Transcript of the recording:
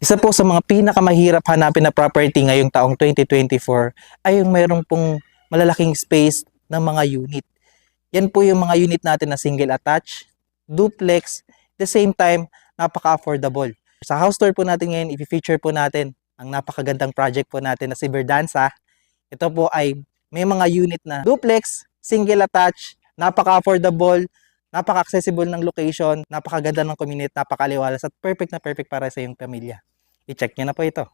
Isa po sa mga pinakamahirap hanapin na property ngayong taong 2024 ay yung mayroong pong malalaking space ng mga unit. Yan po yung mga unit natin na single attached, duplex, the same time, napaka-affordable. Sa house tour po natin ngayon, i-feature po natin ang napakagandang project po natin na si Verdanza. Ito po ay may mga unit na duplex, single attached, napaka-affordable, napaka-accessible ng location, napakaganda ng community, napakaliwalas at perfect na perfect para sa iyong pamilya. I-check nyo na po ito.